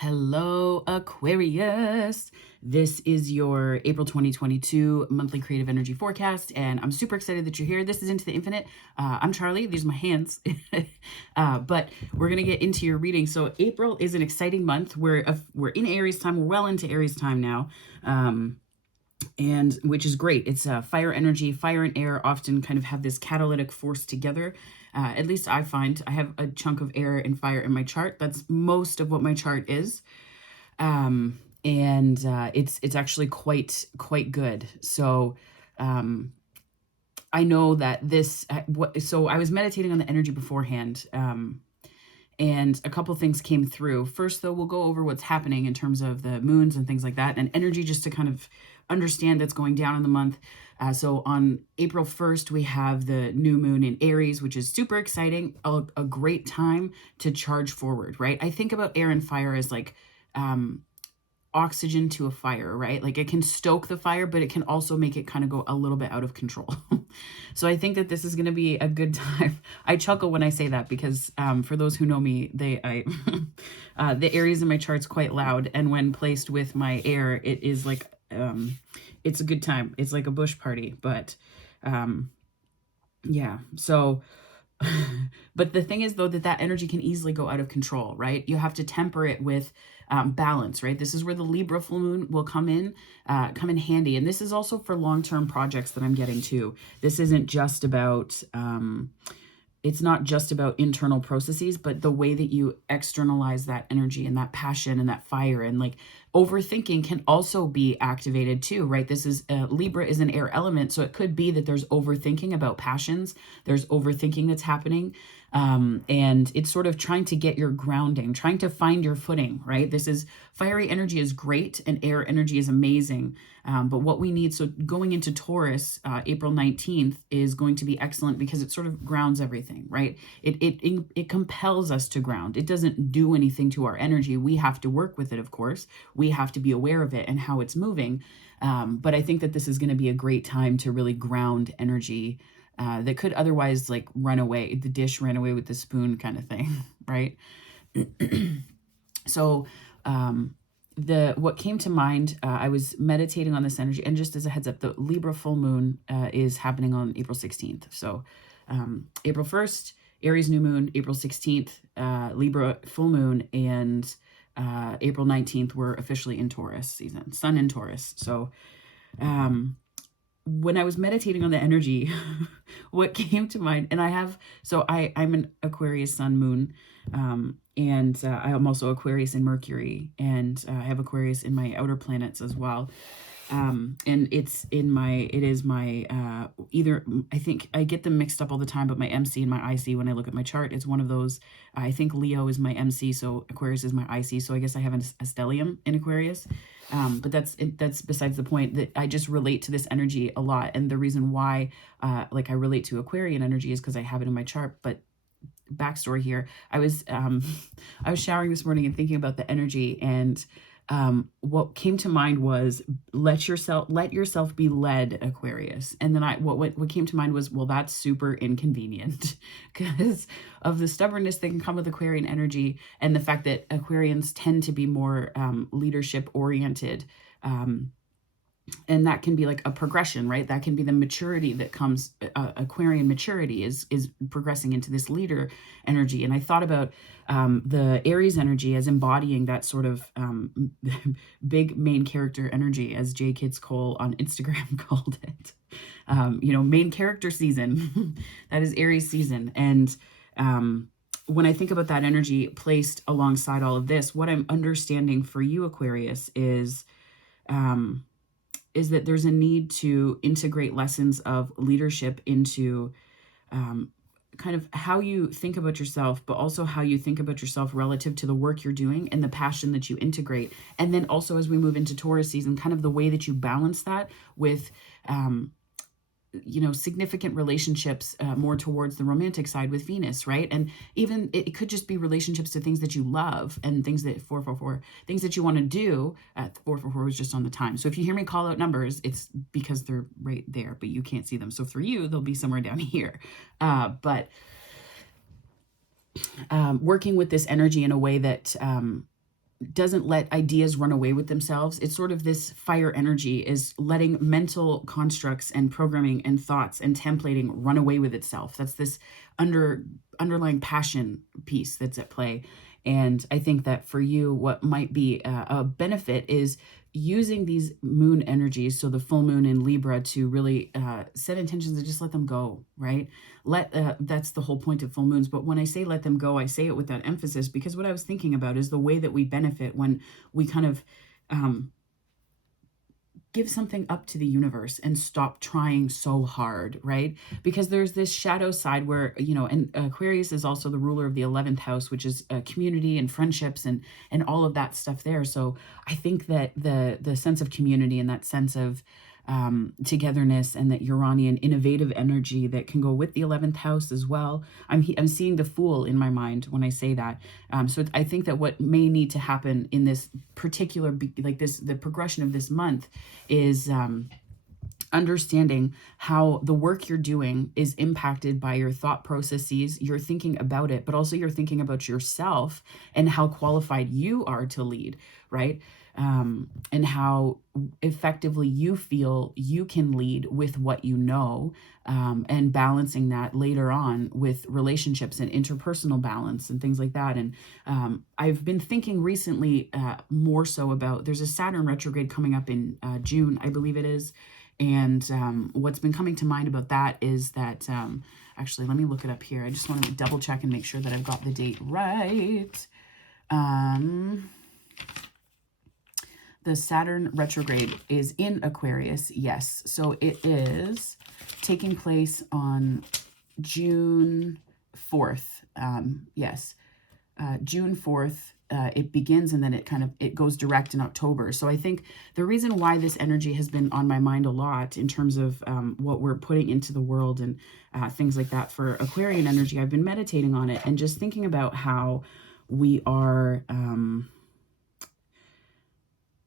Hello, Aquarius. This is your April 2022 monthly creative energy forecast, and I'm super excited that you're here. This is Into the Infinite. I'm Charlie. These are my hands. But we're going to get into your reading. So April is an exciting month. We're in Aries time. We're well into Aries time now. And which is great. It's fire energy. Fire and air often kind of have this catalytic force together. At least I find I have a chunk of air and fire in my chart. That's most of what my chart is. And it's actually quite good. So I know that this, so I was meditating on the energy beforehand. And a couple things came through. First, though, we'll go over what's happening in terms of the moons and things like that, and energy, just to kind of understand that's going down in the month. So on April 1st, we have the new moon in Aries, which is super exciting, a great time to charge forward, right? I think about air and fire as like oxygen to a fire, right? Like it can stoke the fire, but it can also make it kind of go a little bit out of control. So I think that this is going to be a good time. I chuckle when I say that because for those who know me, the Aries in my chart's quite loud, and when placed with my air, it is like it's a good time. It's like a bush party, but yeah. So but the thing is, though, that energy can easily go out of control, right? You have to temper it with balance, right? This is where the Libra full moon will come in handy. And this is also for long-term projects that I'm getting to. This isn't just about, it's not just about internal processes, but the way that you externalize that energy and that passion and that fire, and like overthinking can also be activated too, right? This is Libra is an air element. So it could be that there's overthinking about passions. There's overthinking that's happening. And it's sort of trying to get your grounding, trying to find your footing, right? This is fiery energy is great and air energy is amazing. But what we need, so going into Taurus, April 19th is going to be excellent because it sort of grounds everything, right? It compels us to ground. It doesn't do anything to our energy. We have to work with it, of course. We have to be aware of it and how it's moving. But I think that this is going to be a great time to really ground energy that could otherwise like run away. The dish ran away with the spoon kind of thing, right? So what came to mind, I was meditating on this energy, and just as a heads up, the Libra full moon is happening on April 16th. So April 1st, Aries new moon, April 16th, Libra full moon, and April 19th, we're officially in Taurus season, Sun in Taurus. So when I was meditating on the energy, what came to mind, and I'm an Aquarius sun moon, and I am also Aquarius in Mercury, and I have Aquarius in my outer planets as well. And it is my, either, I think I get them mixed up all the time, but my MC and my IC, when I look at my chart, it's one of those. I think Leo is my MC, so Aquarius is my IC. So I guess I have a stellium in Aquarius. But that's besides the point. That I just relate to this energy a lot. And the reason why, like I relate to Aquarian energy is because I have it in my chart. But backstory here, I was showering this morning and thinking about the energy, and what came to mind was let yourself be led, Aquarius. And then what came to mind was, well, that's super inconvenient because of the stubbornness that can come with Aquarian energy, and the fact that Aquarians tend to be more leadership oriented. And that can be like a progression, right? That can be the maturity that comes, Aquarian maturity is progressing into this leader energy. And I thought about the Aries energy as embodying that sort of big main character energy, as J Kids Cole on Instagram called it. Main character season. That is Aries season. And when I think about that energy placed alongside all of this, what I'm understanding for you, Aquarius, is that there's a need to integrate lessons of leadership into kind of how you think about yourself, but also how you think about yourself relative to the work you're doing and the passion that you integrate. And then also, as we move into Taurus season, kind of the way that you balance that with significant relationships more towards the romantic side with Venus, right? And even it could just be relationships to things that you love and things that 444, things that you want to do. 444 was just on the time. So if you hear me call out numbers, it's because they're right there, but you can't see them. So for you, they'll be somewhere down here. But working with this energy in a way that doesn't let ideas run away with themselves. It's sort of this fire energy is letting mental constructs and programming and thoughts and templating run away with itself. That's this underlying passion piece that's at play. And I think that for you, what might be a benefit is using these moon energies, so the full moon in Libra, to really set intentions and just let them go, right? That's the whole point of full moons. But when I say let them go, I say it with that emphasis because what I was thinking about is the way that we benefit when we kind of give something up to the universe and stop trying so hard, right? Because there's this shadow side where, and Aquarius is also the ruler of the 11th house, which is community and friendships and all of that stuff there. So I think that the sense of community and that sense of togetherness and that Uranian innovative energy that can go with the 11th house as well. I'm seeing the Fool in my mind when I say that. So I think that what may need to happen in this particular, the progression of this month is understanding how the work you're doing is impacted by your thought processes, you're thinking about it, but also you're thinking about yourself and how qualified you are to lead, right? And how effectively you feel you can lead with what you know, and balancing that later on with relationships and interpersonal balance and things like that. And I've been thinking recently more so about, there's a Saturn retrograde coming up in June, I believe it is. And what's been coming to mind about that is that, actually, let me look it up here. I just want to double check and make sure that I've got the date right. The Saturn retrograde is in Aquarius, yes. So it is taking place on June 4th. Yes, June 4th. It begins and then it goes direct in October. So I think the reason why this energy has been on my mind a lot in terms of what we're putting into the world and things like that for Aquarian energy, I've been meditating on it and just thinking about how we are...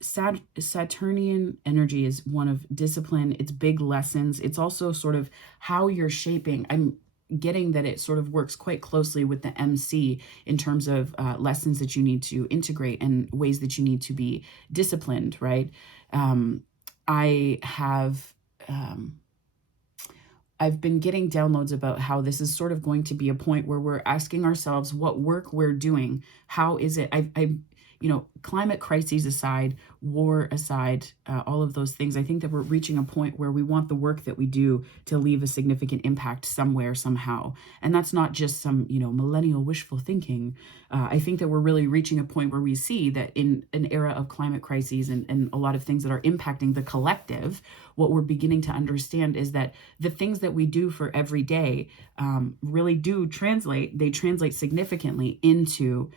Saturnian energy is one of discipline. It's big lessons. It's also sort of how you're shaping. I'm getting that it sort of works quite closely with the MC in terms of lessons that you need to integrate and ways that you need to be disciplined, right? I have... I've been getting downloads about how this is sort of going to be a point where we're asking ourselves what work we're doing. How is it? Climate crises aside, war aside, all of those things, I think that we're reaching a point where we want the work that we do to leave a significant impact somewhere, somehow. And that's not just some, millennial wishful thinking. I think that we're really reaching a point where we see that in an era of climate crises and a lot of things that are impacting the collective, what we're beginning to understand is that the things that we do for every day really do translate. They translate significantly into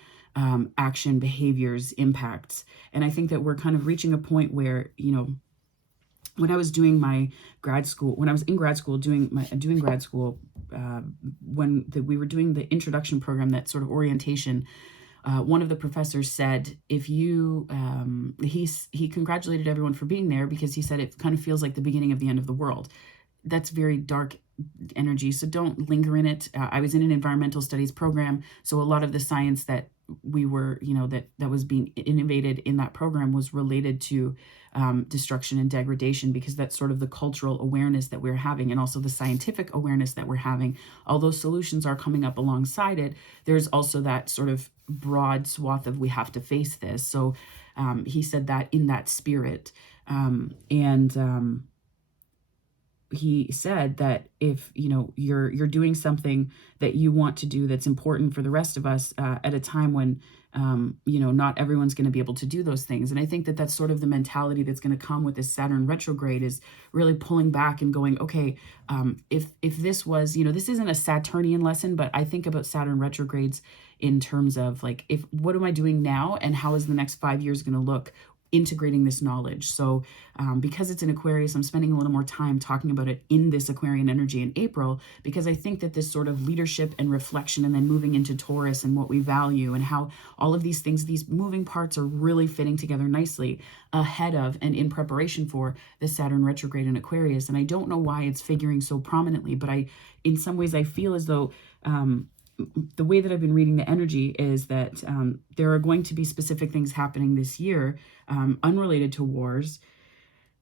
action, behaviors, impacts. And I think that we're kind of reaching a point where, when I was doing my grad school, when I was in grad school, doing grad school, we were doing the introduction program, that sort of orientation, one of the professors said, if you, he congratulated everyone for being there because he said it kind of feels like the beginning of the end of the world. That's very dark energy, so don't linger in it. I was in an environmental studies program, so a lot of the science that we were, that was being innovated in that program was related to destruction and degradation, because that's sort of the cultural awareness that we're having, and also the scientific awareness that we're having. Although solutions are coming up alongside it, there's also that sort of broad swath of we have to face this. So he said that in that spirit. He said that if you're doing something that you want to do that's important for the rest of us at a time when not everyone's going to be able to do those things. And I think that that's sort of the mentality that's going to come with this Saturn retrograde, is really pulling back and going, okay, if this was, this isn't a Saturnian lesson, but I think about Saturn retrogrades in terms of like, what am I doing now and how is the next 5 years going to look, integrating this knowledge. So because it's in Aquarius, I'm spending a little more time talking about it in this Aquarian energy in April, because I think that this sort of leadership and reflection, and then moving into Taurus and what we value and how all of these things, these moving parts are really fitting together nicely ahead of and in preparation for the Saturn retrograde in Aquarius. And I don't know why it's figuring so prominently, but in some ways I feel as though the way that I've been reading the energy is that there are going to be specific things happening this year, unrelated to wars,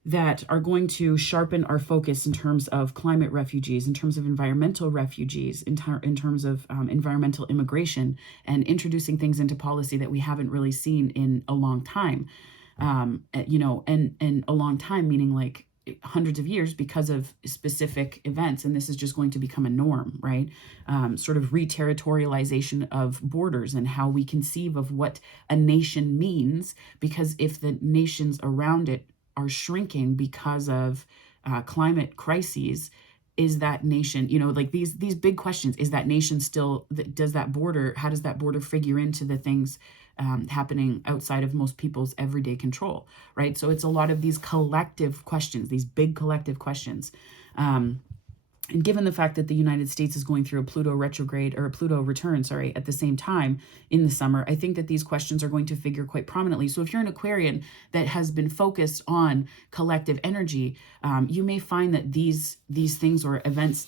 that are going to sharpen our focus in terms of climate refugees, in terms of environmental refugees, in terms of environmental immigration, and introducing things into policy that we haven't really seen in a long time. And a long time meaning like hundreds of years because of specific events. And this is just going to become a norm, right? Sort of re-territorialization of borders and how we conceive of what a nation means, because if the nations around it are shrinking because of climate crises, is that nation, like these big questions, is that nation still, does that border, how does that border figure into the things happening outside of most people's everyday control, right? So it's a lot of these collective questions, these big collective questions. And given the fact that the United States is going through a Pluto retrograde, or a Pluto return, sorry, at the same time in the summer, I think that these questions are going to figure quite prominently. So if you're an Aquarian that has been focused on collective energy, you may find that these things or events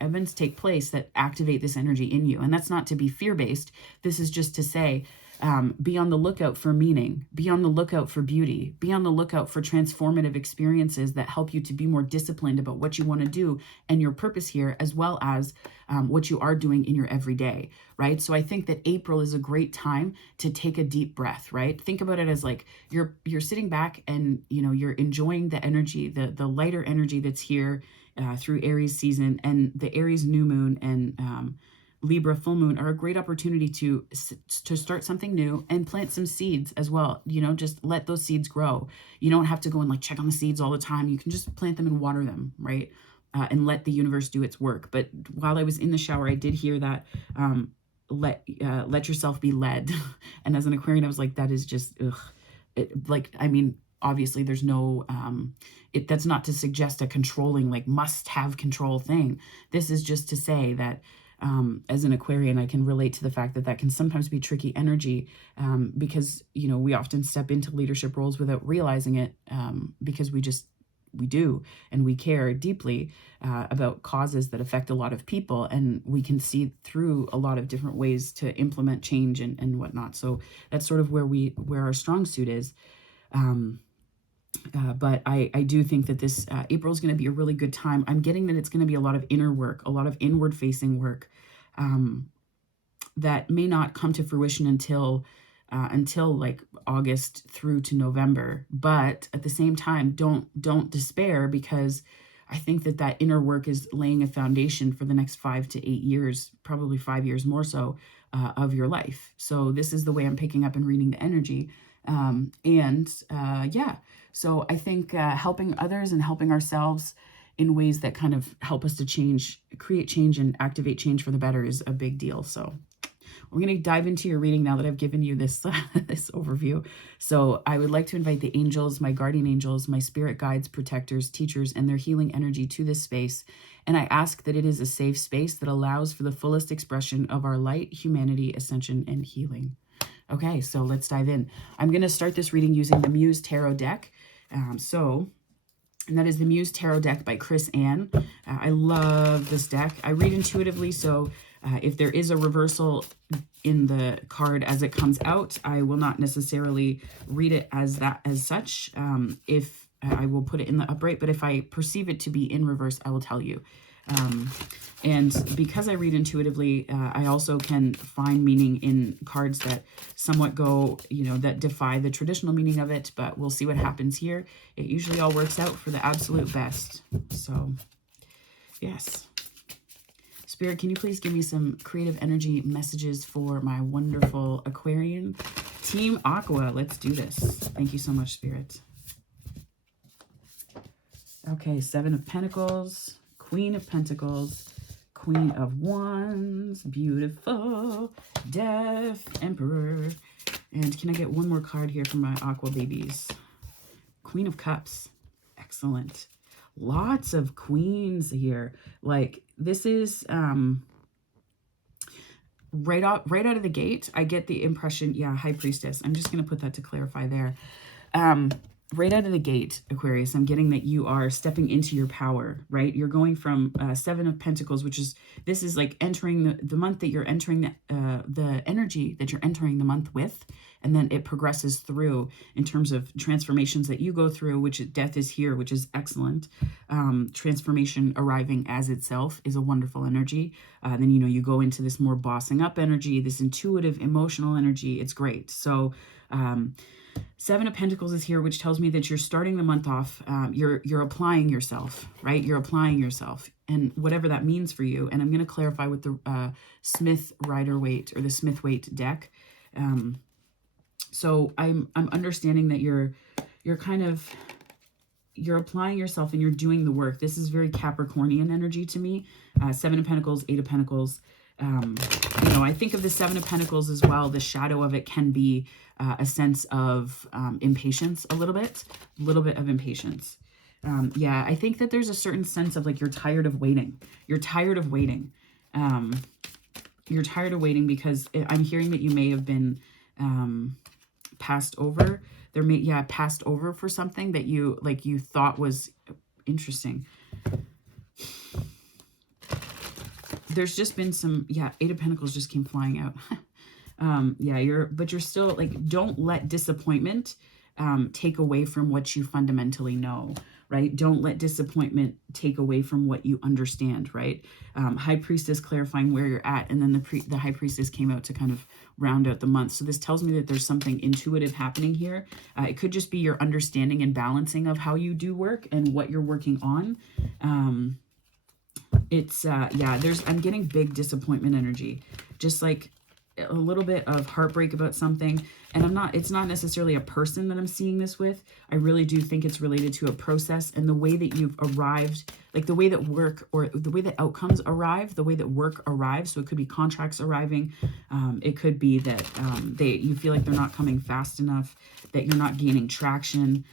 events take place that activate this energy in you. And that's not to be fear-based. This is just to say, be on the lookout for meaning, be on the lookout for beauty, be on the lookout for transformative experiences that help you to be more disciplined about what you want to do and your purpose here, as well as what you are doing in your everyday, right? So I think that April is a great time to take a deep breath, right? Think about it as like you're sitting back and you're enjoying the energy, the lighter energy that's here through Aries season, and the Aries new moon and Libra full moon are a great opportunity to start something new and plant some seeds as well. Just let those seeds grow. You don't have to go and like check on the seeds all the time. You can just plant them and water them, right? And let the universe do its work. But while I was in the shower, I did hear that let yourself be led. And as an Aquarian, I was like, that is just obviously there's no that's not to suggest a controlling, like must have control thing. This is just to say that as an Aquarian, I can relate to the fact that that can sometimes be tricky energy because, we often step into leadership roles without realizing it because we do, and we care deeply about causes that affect a lot of people, and we can see through a lot of different ways to implement change and whatnot. So that's sort of where our strong suit is. But I do think that this April is going to be a really good time. I'm getting that it's going to be a lot of inner work, a lot of inward facing work that may not come to fruition until like August through to November. But at the same time, don't despair, because I think that inner work is laying a foundation for the next 5 to 8 years, probably 5 years more so, of your life. So this is the way I'm picking up and reading the energy. So I think helping others and helping ourselves in ways that kind of help us to create change and activate change for the better is a big deal. So we're going to dive into your reading now that I've given you this this overview. So I would like to invite the angels, my guardian angels, my spirit guides, protectors, teachers, and their healing energy to this space. And I ask that it is a safe space that allows for the fullest expression of our light, humanity, ascension, and healing. Okay, so let's dive in. I'm going to start this reading using the Muse Tarot deck. And that is the Muse Tarot deck by Chris Ann. I love this deck. I read intuitively, so if there is a reversal in the card as it comes out, I will not necessarily read it as such. If I will put it in the upright, but if I perceive it to be in reverse, I will tell you. And because I read intuitively, I also can find meaning in cards that somewhat go, that defy the traditional meaning of it, but we'll see what happens here. It usually all works out for the absolute best. So, yes. Spirit, can you please give me some creative energy messages for my wonderful Aquarian Team Aqua? Let's do this. Thank you so much, Spirit. Okay, 7 of Pentacles. Queen of Pentacles, Queen of Wands, beautiful, Death, Emperor. And can I get one more card here for my Aqua babies? Queen of Cups, excellent. Lots of queens here. Like this is right out of the gate. I get the impression, yeah, High Priestess. I'm just going to put that to clarify there. right out of the gate, Aquarius, I'm getting that you are stepping into your power, right? You're going from Seven of Pentacles, which is, this is like entering the month that you're entering, the energy that you're entering the month with, and then it progresses through in terms of transformations that you go through, which death is here, which is excellent. Transformation arriving as itself is a wonderful energy. Then, you know, you go into this more bossing up energy, this intuitive, emotional energy. It's great. So, Seven of Pentacles is here, which tells me that you're starting the month off. You're applying yourself, right? You're applying yourself, and whatever that means for you. And I'm going to clarify with the Smith Rider-Waite or the Smith-Waite deck. So I'm understanding that you're applying yourself and you're doing the work. This is very Capricornian energy to me. Seven of Pentacles, Eight of Pentacles. You know, I think of the Seven of Pentacles as well. The shadow of it can be a sense of impatience, a little bit of impatience. Yeah, I think that there's a certain sense of like, you're tired of waiting. You're tired of waiting. You're tired of waiting because I'm hearing that you may have been passed over. Passed over for something that you thought was interesting. There's just been some, Eight of Pentacles just came flying out. But you're still like, don't let disappointment take away from what you fundamentally know, right? Don't let disappointment take away from what you understand, right? High Priestess clarifying where you're at, and then the High Priestess came out to kind of round out the month. So this tells me that there's something intuitive happening here. It could just be your understanding and balancing of how you do work and what you're working on. I'm getting big disappointment energy, just like a little bit of heartbreak about something. And it's not necessarily a person that I'm seeing this with. I really do think it's related to a process and the way that you've arrived, like the way that work or the way that outcomes arrive, the way that work arrives. So it could be contracts arriving. It could be that you feel like they're not coming fast enough, that you're not gaining traction.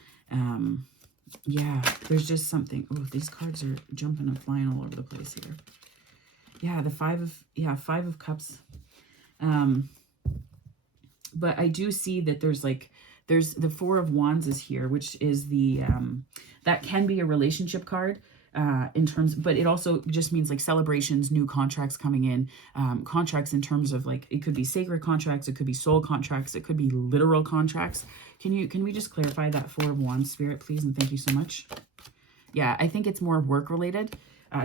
Yeah, there's just something. Oh, these cards are jumping and flying all over the place here. Yeah, the Five of Cups. But I do see that there's the Four of Wands is here, which is that can be a relationship card, but it also just means like celebrations, new contracts coming in, contracts in terms of like, it could be sacred contracts, it could be soul contracts, it could be literal contracts. Can we just clarify that Four of Wands, Spirit, please? And thank you so much. Yeah, I think it's more work related.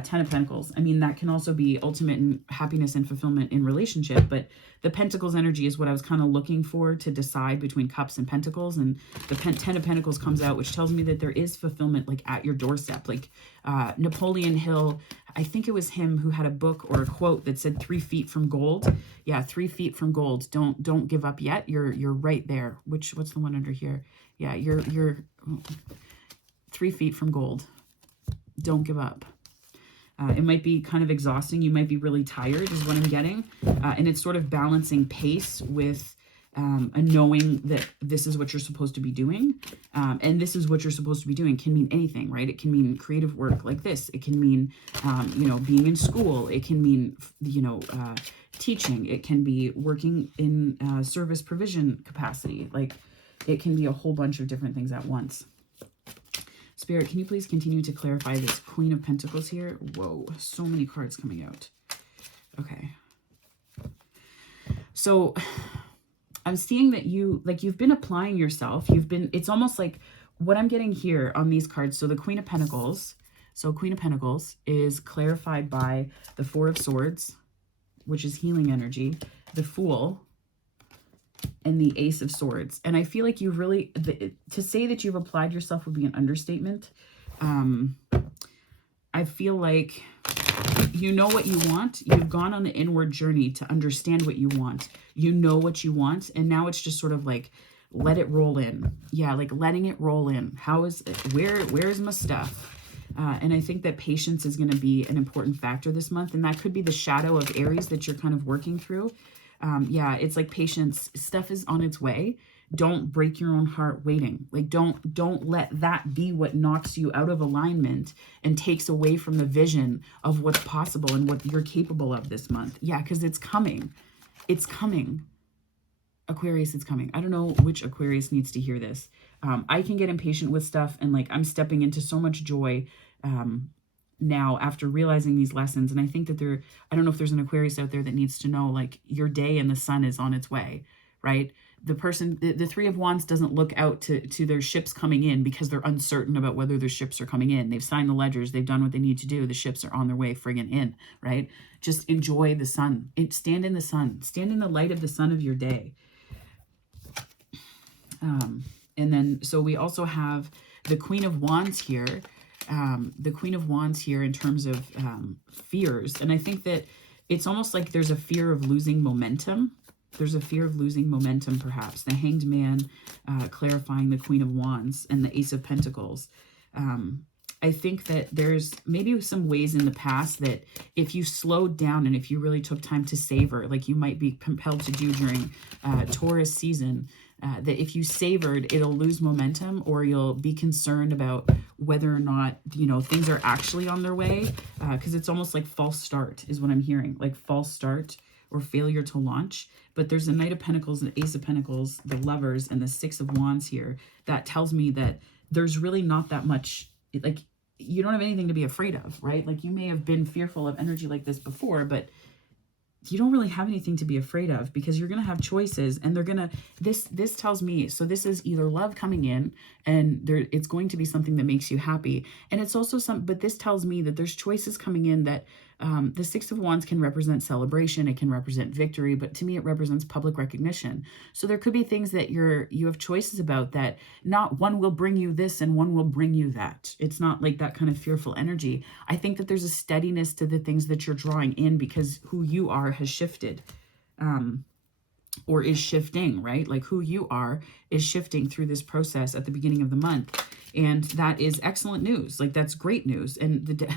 Ten of Pentacles. I mean, that can also be ultimate in happiness and fulfillment in relationship, but the Pentacles energy is what I was kind of looking for to decide between Cups and Pentacles, and the Ten of Pentacles comes out, which tells me that there is fulfillment like at your doorstep. Like Napoleon Hill, I think it was him who had a book or a quote that said 3 feet from gold. Yeah, 3 feet from gold. Don't give up yet. You're right there. What's the one under here? Yeah, you're 3 feet from gold. Don't give up. It might be kind of exhausting. You might be really tired is what I'm getting. And it's sort of balancing pace with a knowing that this is what you're supposed to be doing. And this is what you're supposed to be doing can mean anything, right? It can mean creative work like this. It can mean, being in school. It can mean, teaching. It can be working in service provision capacity. Like it can be a whole bunch of different things at once. Spirit, can you please continue to clarify this Queen of Pentacles here? Whoa, so many cards coming out. Okay. So I'm seeing that you've been applying yourself. It's almost like what I'm getting here on these cards. So the Queen of Pentacles. So Queen of Pentacles is clarified by the Four of Swords, which is healing energy, the Fool, and the Ace of Swords. And I feel like to say that you've applied yourself would be an understatement. I feel like you know what you want. You've gone on the inward journey to understand what you want. You know what you want. And now it's just sort of like, let it roll in. Yeah, like letting it roll in. Where's my stuff? And I think that patience is going to be an important factor this month. And that could be the shadow of Aries that you're kind of working through. It's like patience. Stuff is on its way. Don't break your own heart waiting. Like don't let that be what knocks you out of alignment and takes away from the vision of what's possible and what you're capable of this month. Yeah, because it's coming. It's coming. Aquarius, it's coming. I don't know which Aquarius needs to hear this. I can get impatient with stuff, and like I'm stepping into so much joy now after realizing these lessons. And I think that I don't know if there's an Aquarius out there that needs to know, like, your day and the sun is on its way, right? The Three of Wands doesn't look out to their ships coming in because they're uncertain about whether their ships are coming in. They've signed the ledgers. They've done what they need to do. The ships are on their way friggin' in, right? Just enjoy the sun. Stand in the sun. Stand in the light of the sun of your day. And then, so we also have the Queen of Wands here. The Queen of Wands here in terms of fears. And I think that it's almost like there's a fear of losing momentum. There's a fear of losing momentum, perhaps. The Hanged Man clarifying the Queen of Wands and the Ace of Pentacles. I think that there's maybe some ways in the past that if you slowed down and if you really took time to savor, like you might be compelled to do during Taurus season, that if you savored, it'll lose momentum, or you'll be concerned about whether or not, you know, things are actually on their way. Because it's almost like false start is what I'm hearing, like false start or failure to launch. But there's a Knight of Pentacles and Ace of Pentacles, the Lovers, and the Six of Wands here. That tells me that there's really not that much, like, you don't have anything to be afraid of, right? Like, you may have been fearful of energy like this before, but you don't really have anything to be afraid of, because you're going to have choices, and they're going to, this tells me, so this is either love coming in, and it's going to be something that makes you happy. And it's also but this tells me that there's choices coming in that the Six of Wands can represent celebration. It can represent victory, but to me, it represents public recognition. So there could be things that you have choices about, that not one will bring you this and one will bring you that. It's not like that kind of fearful energy. I think that there's a steadiness to the things that you're drawing in, because who you are has shifted, or is shifting, right? Like, who you are is shifting through this process at the beginning of the month. And that is excellent news. Like, that's great news. And the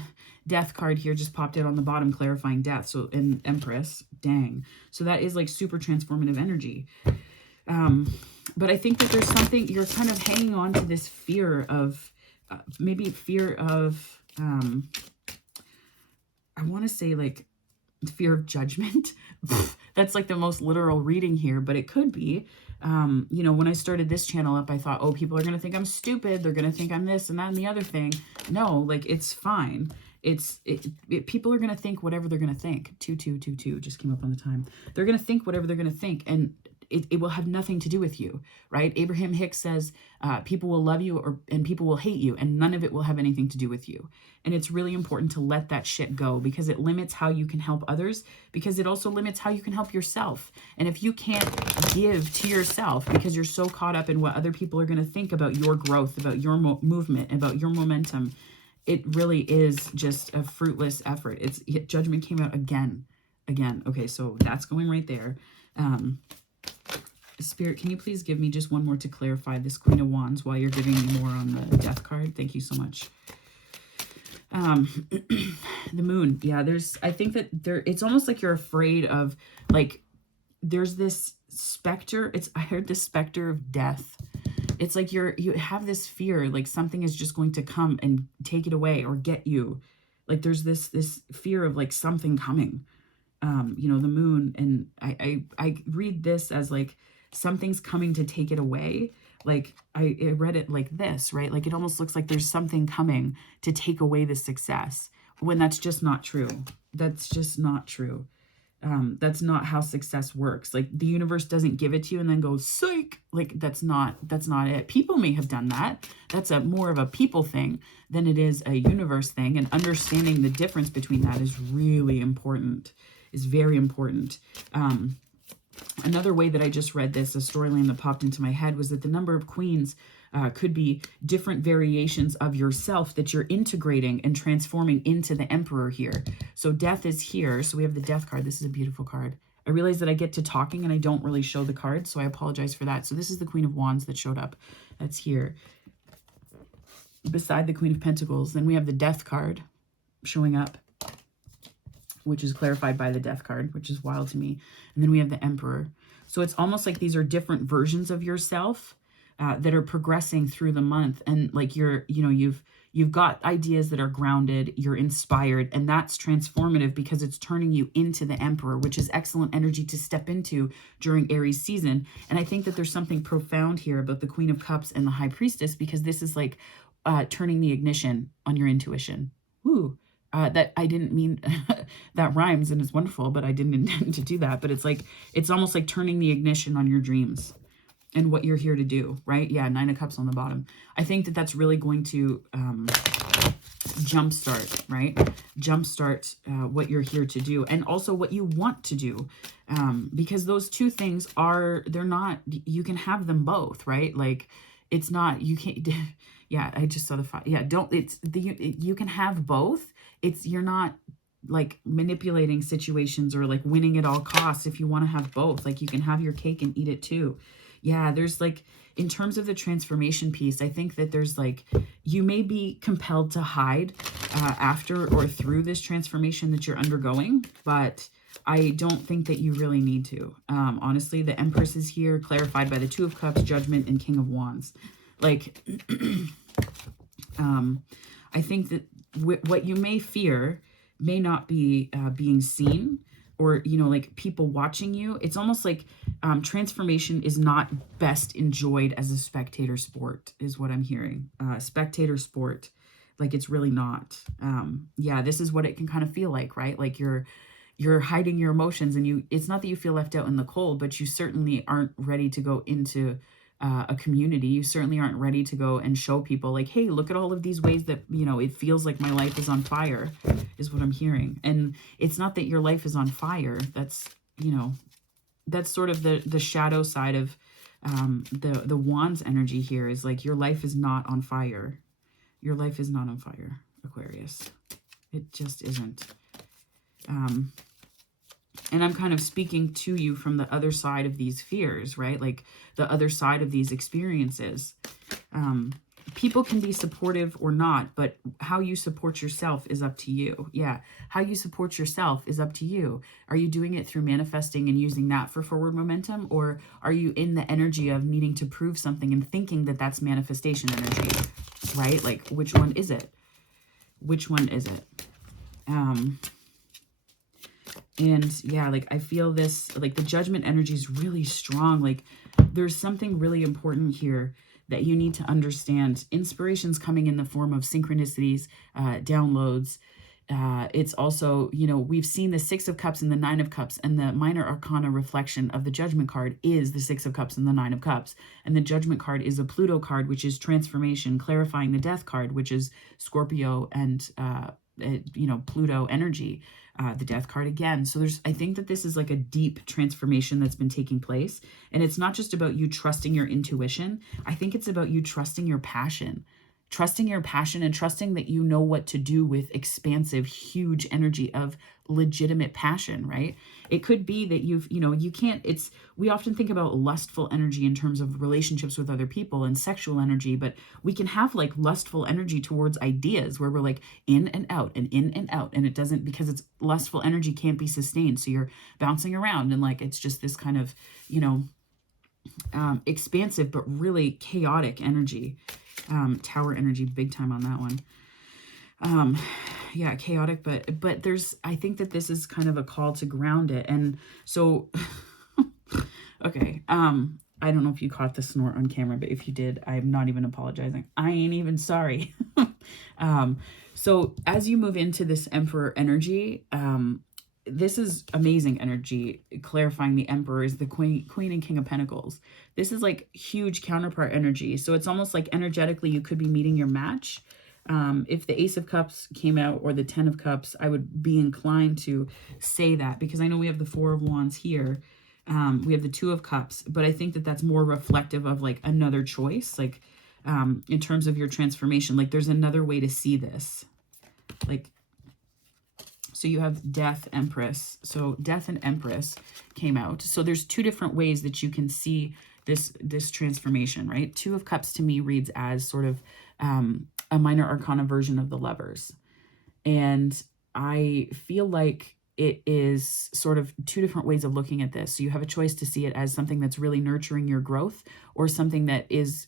death card here just popped out on the bottom, clarifying death. So, and Empress, dang. So that is like super transformative energy. But I think that there's something, you're kind of hanging on to this fear of, maybe fear of, I want to say like fear of judgment. That's like the most literal reading here, but it could be. You know, when I started this channel up, I thought, oh, people are going to think I'm stupid. They're going to think I'm this and that and the other thing. No, like, it's fine. People are going to think whatever they're going to think. 2222 just came up on the time. They're going to think whatever they're going to think, and it will have nothing to do with you, right? Abraham Hicks says, people will love you and people will hate you, and none of it will have anything to do with you. And it's really important to let that shit go, because it limits how you can help others, because it also limits how you can help yourself. And if you can't give to yourself because you're so caught up in what other people are going to think about your growth, about your movement, about your momentum, it really is just a fruitless effort. Judgment came out again. Okay, so that's going right there. Spirit, can you please give me just one more to clarify this Queen of Wands while you're giving me more on the Death card? Thank you so much. The Moon. Yeah, I think that it's almost like you're afraid of, like, there's this specter. I heard the specter of death. It's like you have this fear, like something is just going to come and take it away or get you. Like, there's this fear of like something coming. You know, the Moon, and I read this as like something's coming to take it away. Like, I read it like this, right? Like, it almost looks like there's something coming to take away the success, when that's just not true. That's just not true. That's not how success works. Like, the universe doesn't give it to you and then go, psych. Like, that's not it. People may have done that. That's more of a people thing than it is a universe thing. And understanding the difference between that is really important, is very important. Another way that I just read this, a storyline that popped into my head, was that the number of queens could be different variations of yourself that you're integrating and transforming into the Emperor here. So death is here. So we have the Death card. This is a beautiful card. I realize that I get to talking and I don't really show the cards, so I apologize for that. So this is the Queen of Wands that showed up. That's here. Beside the Queen of Pentacles, then we have the Death card showing up, which is clarified by the Death card, which is wild to me. And then we have the Emperor. So it's almost like these are different versions of yourself, that are progressing through the month, and like you've got ideas that are grounded, you're inspired, and that's transformative because it's turning you into the Emperor, which is excellent energy to step into during Aries season. And I think that there's something profound here about the Queen of Cups and the High Priestess, because this is like turning the ignition on your intuition. Woo. That I didn't mean that rhymes and is wonderful, but I didn't intend to do that. But it's like, it's almost like turning the ignition on your dreams and what you're here to do, right? Yeah, 9 of Cups on the bottom. I think that that's really going to jumpstart, right? Jumpstart what you're here to do, and also what you want to do, because those two things are, they're not, you can have them both, right? Like, it's not, you can't, yeah, I just saw the fire. Yeah, don't, it's, you can have both. It's, you're not like manipulating situations or like winning at all costs. If you want to have both, like you can have your cake and eat it too. Yeah, there's like, in terms of the transformation piece, I think that there's like, you may be compelled to hide after or through this transformation that you're undergoing, but I don't think that you really need to. Honestly, the Empress is here, clarified by the 2 of Cups, Judgment, and King of Wands. Like, I think that what you may fear may not be being seen, or, you know, like people watching you. It's almost like transformation is not best enjoyed as a spectator sport, is what I'm hearing. Spectator sport, like it's really not. Yeah, this is what it can kind of feel like, right? Like you're hiding your emotions, and it's not that you feel left out in the cold, but you certainly aren't ready to go into a community. You certainly aren't ready to go and show people like, hey, look at all of these ways that, you know, it feels like my life is on fire, is what I'm hearing. And it's not that your life is on fire. That's, you know, that's sort of the shadow side of the Wands energy here, is like your life is not on fire. Your life is not on fire, Aquarius. It just isn't. And I'm kind of speaking to you from the other side of these fears, right? Like the other side of these experiences. People can be supportive or not, but how you support yourself is up to you. Yeah, how you support yourself is up to you. Are you doing it through manifesting and using that for forward momentum? Or are you in the energy of needing to prove something and thinking that that's manifestation energy, right? Like, which one is it? Which one is it? And yeah, like I feel this, like the Judgment energy is really strong. Like there's something really important here that you need to understand. Inspiration's coming in the form of synchronicities, downloads. It's also, you know, we've seen the 6 of Cups and the 9 of Cups, and the minor arcana reflection of the Judgment card is the 6 of Cups and the 9 of Cups. And the Judgment card is a Pluto card, which is transformation, clarifying the Death card, which is Scorpio and, you know, Pluto energy. The Death card again. So I think that this is like a deep transformation that's been taking place. And it's not just about you trusting your intuition. I think it's about you trusting your passion. Trusting your passion and trusting that you know what to do with expansive, huge energy of legitimate passion, right? It could be that we often think about lustful energy in terms of relationships with other people and sexual energy, but we can have like lustful energy towards ideas where we're like in and out and in and out, and it doesn't, because it's lustful energy can't be sustained. So you're bouncing around and like, it's just this kind of, you know, expansive, but really chaotic energy. Tower energy, big time on that one. Yeah, chaotic, but there's, I think that this is kind of a call to ground it. And so, okay, I don't know if you caught the snort on camera, but if you did, I'm not even apologizing. I ain't even sorry. So as you move into this Emperor energy, this is amazing energy. Clarifying the Emperor is the Queen and King of Pentacles. This is like huge counterpart energy. So it's almost like energetically you could be meeting your match. If the Ace of Cups came out or the 10 of Cups, I would be inclined to say that, because I know we have the 4 of Wands here. We have the 2 of Cups, but I think that that's more reflective of like another choice. Like in terms of your transformation, like there's another way to see this. Like, so you have Death, Empress. So Death and Empress came out. So there's 2 different ways that you can see this transformation, right? 2 of Cups to me reads as sort of a minor arcana version of the Lovers. And I feel like it is sort of two different ways of looking at this. So you have a choice to see it as something that's really nurturing your growth, or something that is,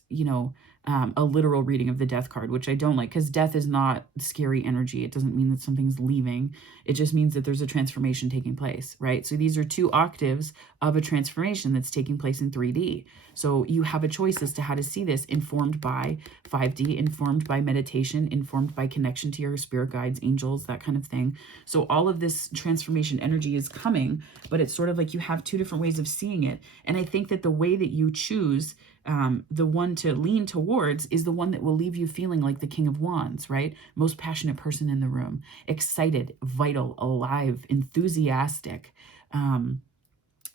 a literal reading of the death card, which I don't like, because death is not scary energy. It doesn't mean that something's leaving. It just means that there's a transformation taking place, right? So these are two octaves of a transformation that's taking place in 3D. So you have a choice as to how to see this, informed by 5D, informed by meditation, informed by connection to your spirit guides, angels, that kind of thing. So all of this transformation energy is coming, but it's sort of like you have two different ways of seeing it. And I think that the way that you choose the one to lean towards is the one that will leave you feeling like the King of Wands, right? Most passionate person in the room, excited, vital, alive, enthusiastic.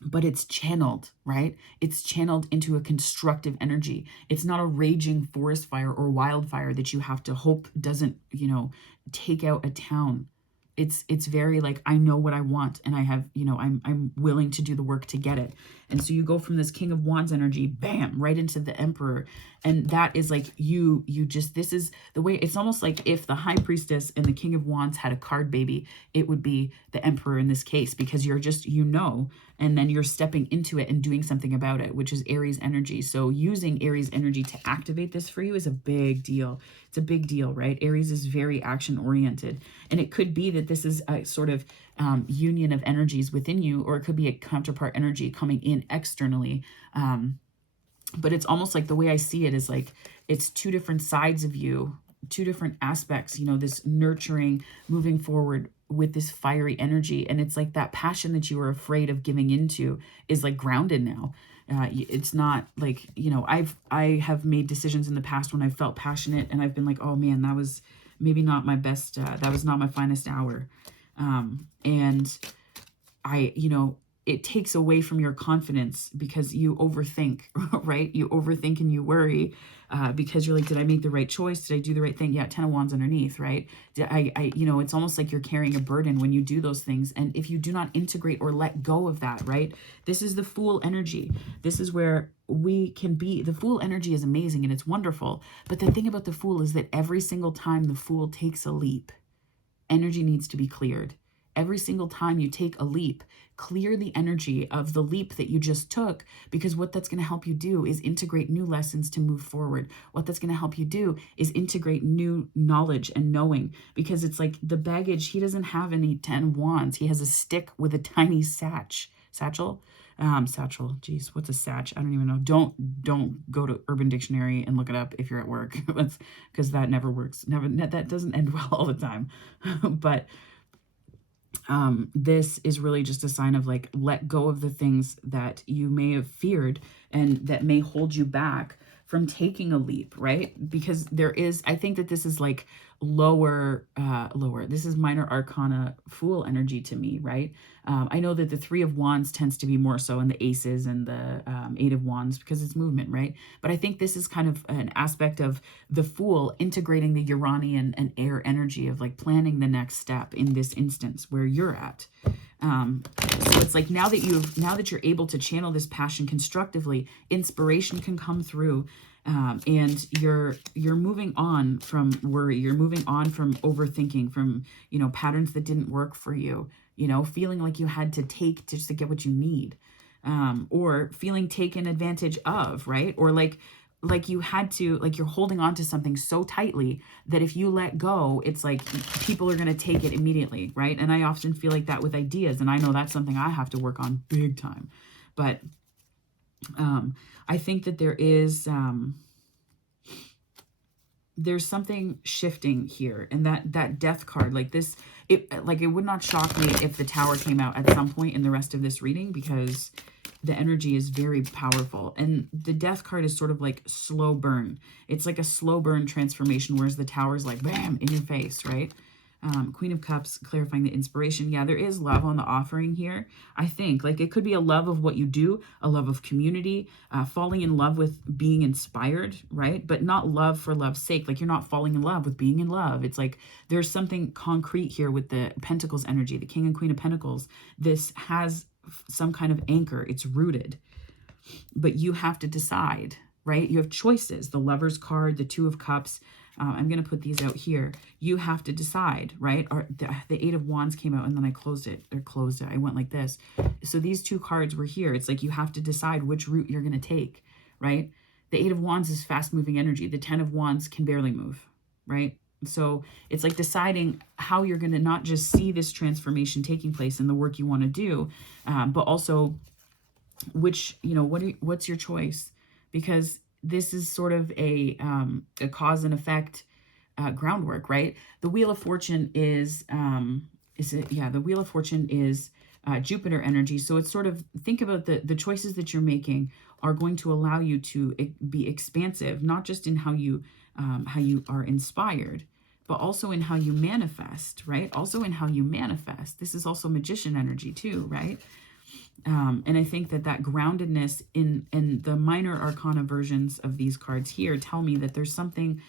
But it's channeled, right? It's channeled into a constructive energy. It's not a raging forest fire or wildfire that you have to hope doesn't, take out a town. It's very like, I know what I want, and I have, I'm willing to do the work to get it. And so you go from this King of Wands energy, bam, right into the Emperor. And that is like, you just, this is the way, it's almost like if the High Priestess and the King of Wands had a card baby, it would be the Emperor in this case, because you're just, and then you're stepping into it and doing something about it, which is Aries energy. So using Aries energy to activate this for you is a big deal. It's a big deal, right? Aries is very action oriented, and it could be that this is a sort of union of energies within you, or it could be a counterpart energy coming in externally. But it's almost like, the way I see it is like, it's two different sides of you, two different aspects, this nurturing, moving forward with this fiery energy. And it's like that passion that you were afraid of giving into is like grounded now. It's not like, I have made decisions in the past when I felt passionate, and I've been like, oh man, that was maybe not my best, that was not my finest hour. And I, it takes away from your confidence, because you overthink, right? You overthink and you worry, because you're like, did I make the right choice? Did I do the right thing? Yeah, 10 of Wands underneath, right? Did it's almost like you're carrying a burden when you do those things. And if you do not integrate or let go of that, right? This is the Fool energy. This is where we can be. The Fool energy is amazing and it's wonderful. But the thing about the Fool is that every single time the Fool takes a leap, energy needs to be cleared. Every single time you take a leap, clear the energy of the leap that you just took, because what that's going to help you do is integrate new lessons to move forward. What that's going to help you do is integrate new knowledge and knowing, because it's like the baggage, he doesn't have any 10 wands. He has a stick with a tiny satchel. Satchel, geez, what's a satch? I don't even know. Don't go to Urban Dictionary and look it up if you're at work, because that never works. That doesn't end well all the time. But this is really just a sign of like, let go of the things that you may have feared and that may hold you back from taking a leap, right? Because I think that this is like lower, this is minor arcana Fool energy to me, right? I know that the 3 of Wands tends to be more so in the Aces and the 8 of Wands, because it's movement, right? But I think this is kind of an aspect of the Fool integrating the Uranian and air energy of like planning the next step in this instance where you're at. So it's like, now that you're able to channel this passion constructively, inspiration can come through, and you're moving on from worry. You're moving on from overthinking, from, patterns that didn't work for you, feeling like you had to take just to get what you need, or feeling taken advantage of, right? Or like you had to, like you're holding on to something so tightly that if you let go, it's like people are going to take it immediately, right? And I often feel like that with ideas, and I know that's something I have to work on big time. But I think that there's something shifting here, and that death card, like this, it would not shock me if the Tower came out at some point in the rest of this reading, because the energy is very powerful. And the death card is sort of like slow burn. It's like a slow burn transformation, whereas the Tower is like, bam, in your face, right? Queen of Cups, clarifying the inspiration. Yeah, there is love on the offering here. I think like it could be a love of what you do, a love of community, falling in love with being inspired, right? But not love for love's sake. Like you're not falling in love with being in love. It's like there's something concrete here with the Pentacles energy, the King and Queen of Pentacles. This has some kind of anchor. It's rooted, but you have to decide, right? You have choices. The Lover's card, the 2 of Cups, I'm going to put these out here. You have to decide, right? Or the Eight of Wands came out and then I closed it. I went like this. So these two cards were here. It's like you have to decide which route you're going to take, right? The Eight of Wands is fast moving energy. The 10 of Wands can barely move, right? So it's like deciding how you're going to not just see this transformation taking place in the work you want to do, but also which, what's your choice? Because this is sort of a cause and effect groundwork, right? The Wheel of Fortune is the Wheel of Fortune is Jupiter energy. So it's sort of, think about the choices that you're making are going to allow you to be expansive, not just in how you are inspired, but also in how you manifest, right? Also in how you manifest. This is also Magician energy too, right? And I think that groundedness in the minor arcana versions of these cards here tell me that there's something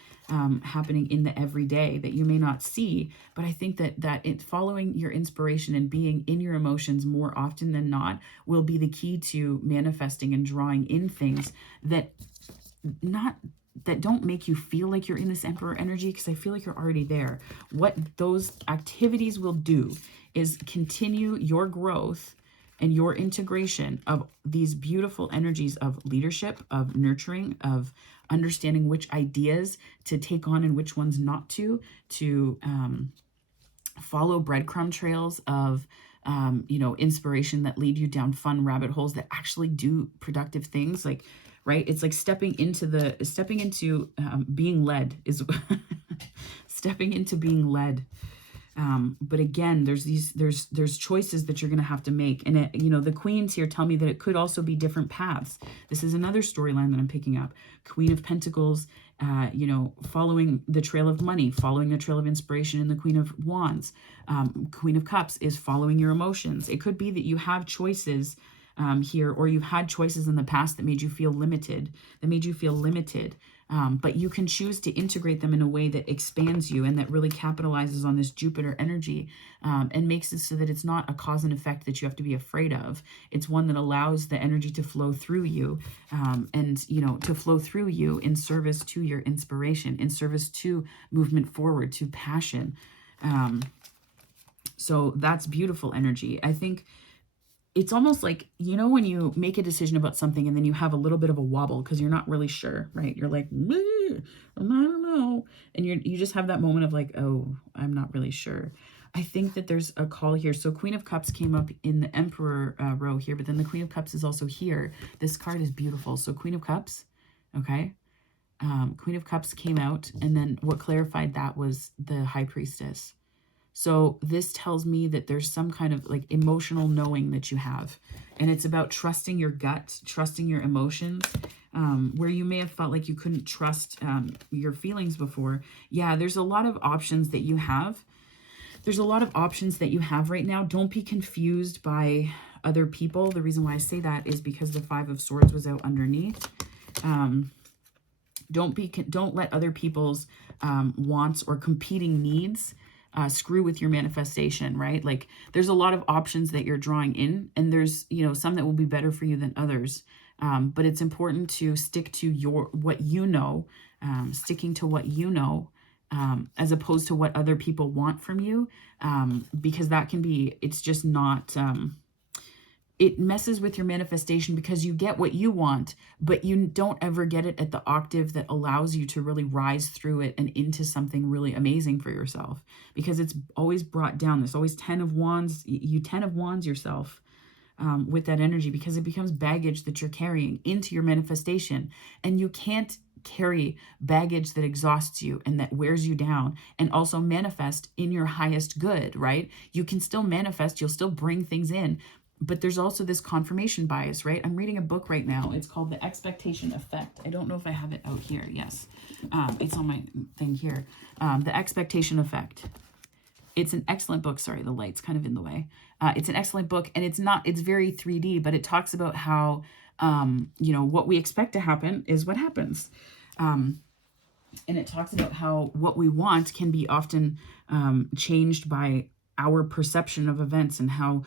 happening in the everyday that you may not see, but I think that following your inspiration and being in your emotions more often than not will be the key to manifesting and drawing in things that don't make you feel like you're in this Emperor energy, because I feel like you're already there. What those activities will do is continue your growth and your integration of these beautiful energies of leadership, of nurturing, of understanding which ideas to take on and which ones not to follow breadcrumb trails of inspiration that lead you down fun rabbit holes that actually do productive things. Like, right, it's like stepping into being led is stepping into being led. But again, there's choices that you're going to have to make. And the queens here tell me that it could also be different paths. This is another storyline that I'm picking up. Queen of Pentacles, following the trail of money, following the trail of inspiration in the Queen of Wands. Queen of Cups is following your emotions. It could be that you have choices here, or you've had choices in the past that made you feel limited, but you can choose to integrate them in a way that expands you and that really capitalizes on this Jupiter energy, and makes it so that it's not a cause and effect that you have to be afraid of. It's one that allows the energy to flow through you, and to flow through you in service to your inspiration, in service to movement forward, to passion. So that's beautiful energy. I think it's almost like, when you make a decision about something and then you have a little bit of a wobble because you're not really sure, right? You're like, I don't know. And you just have that moment of like, oh, I'm not really sure. I think that there's a call here. So Queen of Cups came up in the Emperor row here, but then the Queen of Cups is also here. This card is beautiful. So Queen of Cups, okay? Queen of Cups came out, and then what clarified that was the High Priestess. So this tells me that there's some kind of like emotional knowing that you have. And it's about trusting your gut, trusting your emotions, where you may have felt like you couldn't trust your feelings before. Yeah, there's a lot of options that you have. There's a lot of options that you have right now. Don't be confused by other people. The reason why I say that is because the Five of Swords was out underneath. Don't let other people's wants or competing needs screw with your manifestation, right? Like there's a lot of options that you're drawing in, and there's, some that will be better for you than others. But it's important to stick to what you know, sticking to what you know, as opposed to what other people want from you, because it's just not, it messes with your manifestation because you get what you want, but you don't ever get it at the octave that allows you to really rise through it and into something really amazing for yourself, because it's always brought down. There's always 10 of Wands. You 10 of Wands yourself with that energy, because it becomes baggage that you're carrying into your manifestation, and you can't carry baggage that exhausts you and that wears you down and also manifest in your highest good, right? You can still manifest, you'll still bring things in, but there's also this confirmation bias, right? I'm reading a book right now. It's called The Expectation Effect. I don't know if I have it out here. Yes. It's on my thing here. The Expectation Effect. It's an excellent book. Sorry, the light's kind of in the way. It's an excellent book, and it's very 3D, but it talks about how, what we expect to happen is what happens. And it talks about how what we want can be often changed by our perception of events and how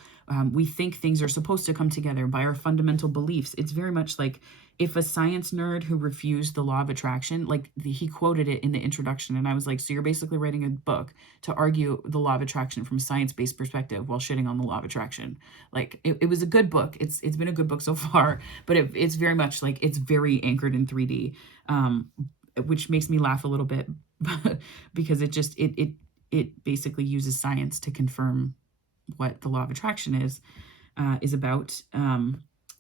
we think things are supposed to come together by our fundamental beliefs. It's very much like if a science nerd who refused the law of attraction, like he quoted it in the introduction, and I was like, so you're basically writing a book to argue the law of attraction from a science-based perspective while shitting on the law of attraction. Like it was a good book. It's been a good book so far, but it's very much like it's very anchored in 3D, which makes me laugh a little bit because it basically uses science to confirm what the law of attraction is about.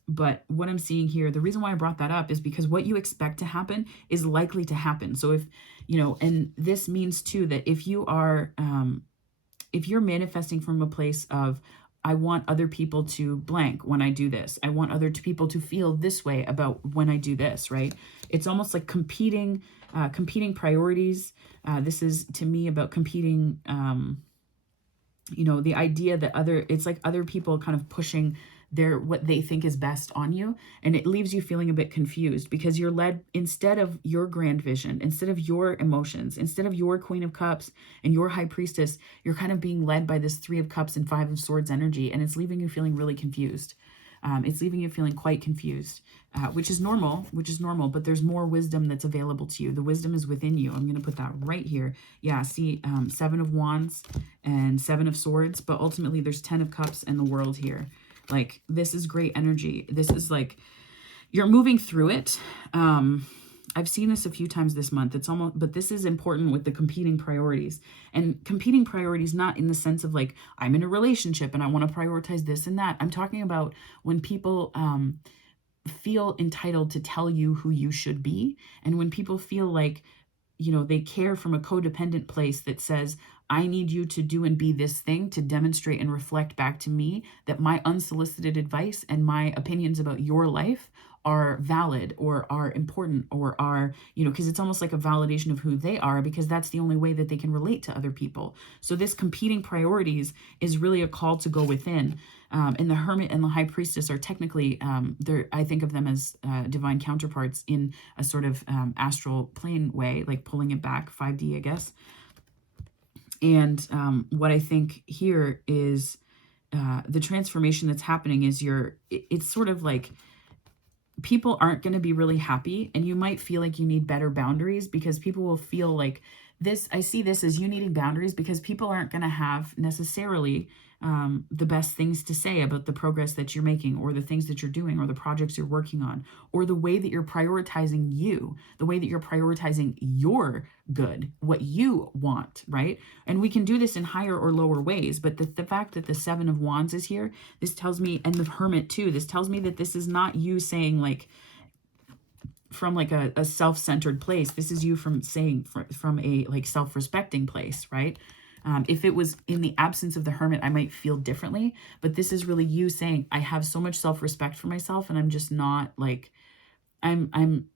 But what I'm seeing here, the reason why I brought that up is because what you expect to happen is likely to happen. So if, and this means too that if you're manifesting from a place of, I want other people to blank when I do this. I want other people to feel this way about when I do this, right? It's almost like competing priorities. This is to me about competing, the idea that it's like other people kind of pushing what they think is best on you, and it leaves you feeling a bit confused because you're led, instead of your grand vision, instead of your emotions, instead of your Queen of Cups and your High Priestess, you're kind of being led by this 3 of Cups and 5 of Swords energy, and it's leaving you feeling really confused. It's leaving you feeling quite confused, which is normal, but there's more wisdom that's available to you. The wisdom is within you. I'm going to put that right here. Yeah, see, 7 of Wands and 7 of Swords, but ultimately there's 10 of Cups and the World here. Like, this is great energy. This is like, you're moving through it. I've seen this a few times this month. But this is important with the competing priorities. And competing priorities, not in the sense of like, I'm in a relationship and I want to prioritize this and that. I'm talking about when people feel entitled to tell you who you should be. And when people feel like, they care from a codependent place that says, I need you to do and be this thing to demonstrate and reflect back to me that my unsolicited advice and my opinions about your life are valid or are important or are, because it's almost like a validation of who they are, because that's the only way that they can relate to other people. So this competing priorities is really a call to go within. And the Hermit and the High Priestess are technically, I think of them as divine counterparts in a sort of astral plane way, like pulling it back, 5D, I guess. And what I think here is the transformation that's happening is it's sort of like people aren't going to be really happy, and you might feel like you need better boundaries because people will feel like this. I see this as you needing boundaries because people aren't going to have necessarily the best things to say about the progress that you're making or the things that you're doing or the projects you're working on or the way that you're prioritizing the way that you're prioritizing your good, what you want, right? And we can do this in higher or lower ways, but the fact that the 7 of Wands is here, this tells me, and the Hermit too, this tells me that this is not you saying like, from like a self-centered place. This is you from saying from a like self-respecting place, right? If it was in the absence of the Hermit, I might feel differently, but this is really you saying, I have so much self-respect for myself and I'm just not like, I'm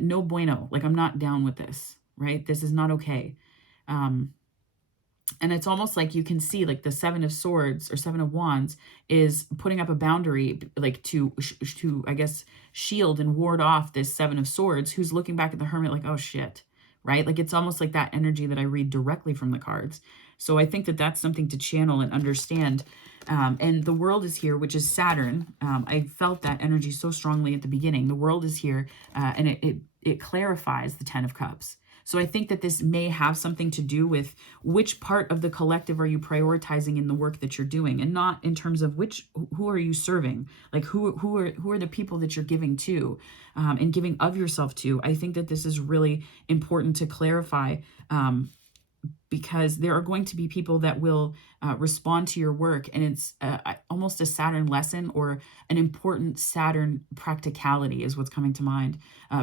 no bueno. Like, I'm not down with this, right? This is not okay. And it's almost like you can see like the 7 of Swords or 7 of Wands is putting up a boundary, like to I guess, shield and ward off this 7 of Swords who's looking back at the Hermit like, oh shit, right? Like, it's almost like that energy that I read directly from the cards. So I think that that's something to channel and understand. And the World is here, which is Saturn. I felt that energy so strongly at the beginning. The World is here, and it clarifies the 10 of Cups. So I think that this may have something to do with which part of the collective are you prioritizing in the work that you're doing, and not in terms of who are you serving, like who are the people that you're giving to, and giving of yourself to. I think that this is really important to clarify, because there are going to be people that will respond to your work, and it's almost a Saturn lesson or an important Saturn practicality is what's coming to mind.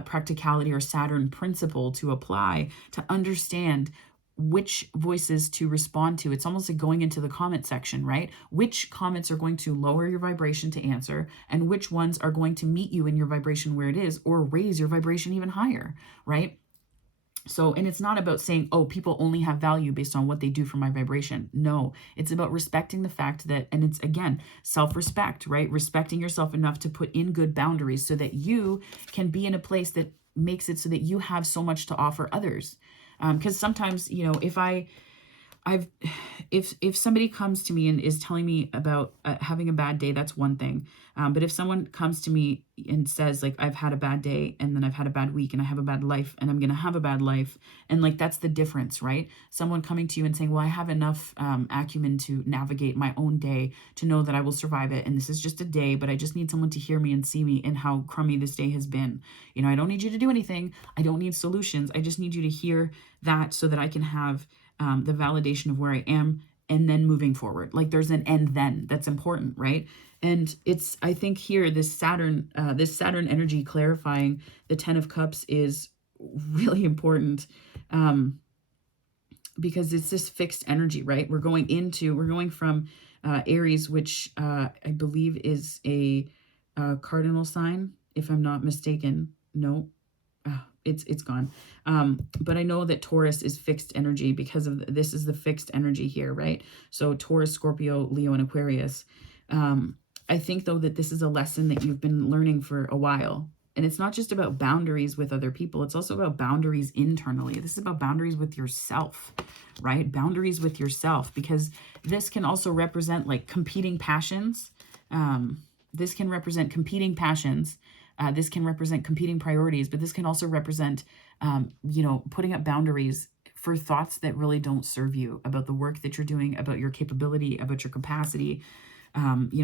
Practicality or Saturn principle to apply to understand which voices to respond to. It's almost like going into the comment section, right? Which comments are going to lower your vibration to answer, and which ones are going to meet you in your vibration where it is or raise your vibration even higher, right? So, and it's not about saying, oh, people only have value based on what they do for my vibration. No, it's about respecting the fact that, and it's again, self-respect, right? Respecting yourself enough to put in good boundaries so that you can be in a place that makes it so that you have so much to offer others. Because sometimes, if I've if somebody comes to me and is telling me about having a bad day, that's one thing. But if someone comes to me and says like I've had a bad day and then I've had a bad week and I have a bad life and I'm gonna have a bad life, and like that's the difference, right? Someone coming to you and saying, well, I have enough acumen to navigate my own day to know that I will survive it, and this is just a day, but I just need someone to hear me and see me and how crummy this day has been. You know, I don't need you to do anything. I don't need solutions. I just need you to hear that so that I can have the validation of where I am, and then moving forward. Like there's an and then that's important, right? And it's, I think here, this Saturn energy clarifying the 10 of Cups is really important, because it's this fixed energy, right? We're going from Aries, which I believe is a cardinal sign, if I'm not mistaken. No, it's gone. But I know that Taurus is fixed energy because of this is the fixed energy here, right? So Taurus, Scorpio, Leo, and Aquarius. I think though that this is a lesson that you've been learning for a while. And it's not just about boundaries with other people. It's also about boundaries internally. This is about boundaries with yourself, right? Boundaries with yourself, because this can also represent like competing passions. This can represent competing passions. This can represent competing priorities, but this can also represent, putting up boundaries for thoughts that really don't serve you, about the work that you're doing, about your capability, about your capacity,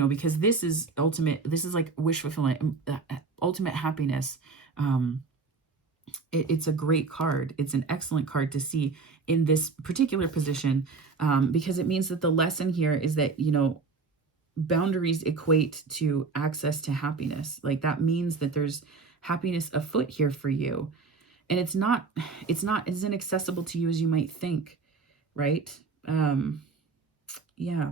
because this is like wish fulfillment, ultimate happiness. It's a great card. It's an excellent card to see in this particular position, because it means that the lesson here is that, boundaries equate to access to happiness. Like that means that there's happiness afoot here for you. And it's not as inaccessible to you as you might think, right? Yeah.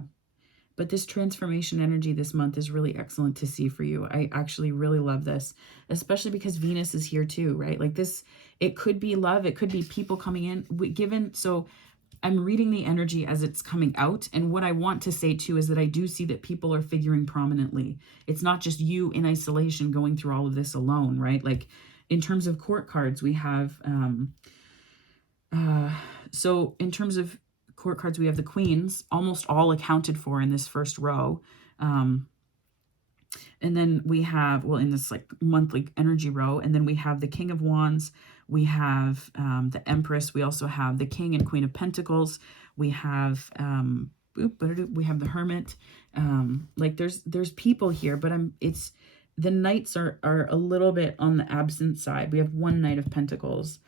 But this transformation energy this month is really excellent to see for you. I actually really love this, especially because Venus is here too, right? Like this, it could be love. It could be people coming in. So I'm reading the energy as it's coming out. And what I want to say too is that I do see that people are figuring prominently. It's not just you in isolation going through all of this alone, right? Like in terms of court cards, we have, so in terms of court cards, we have the queens, almost all accounted for in this first row. And then we have, in this like monthly energy row, and then we have the King of Wands, we have the Empress, we also have the King and Queen of Pentacles, we have the Hermit. Like there's people here, but the Knights are a little bit on the absent side. We have one Knight of Pentacles.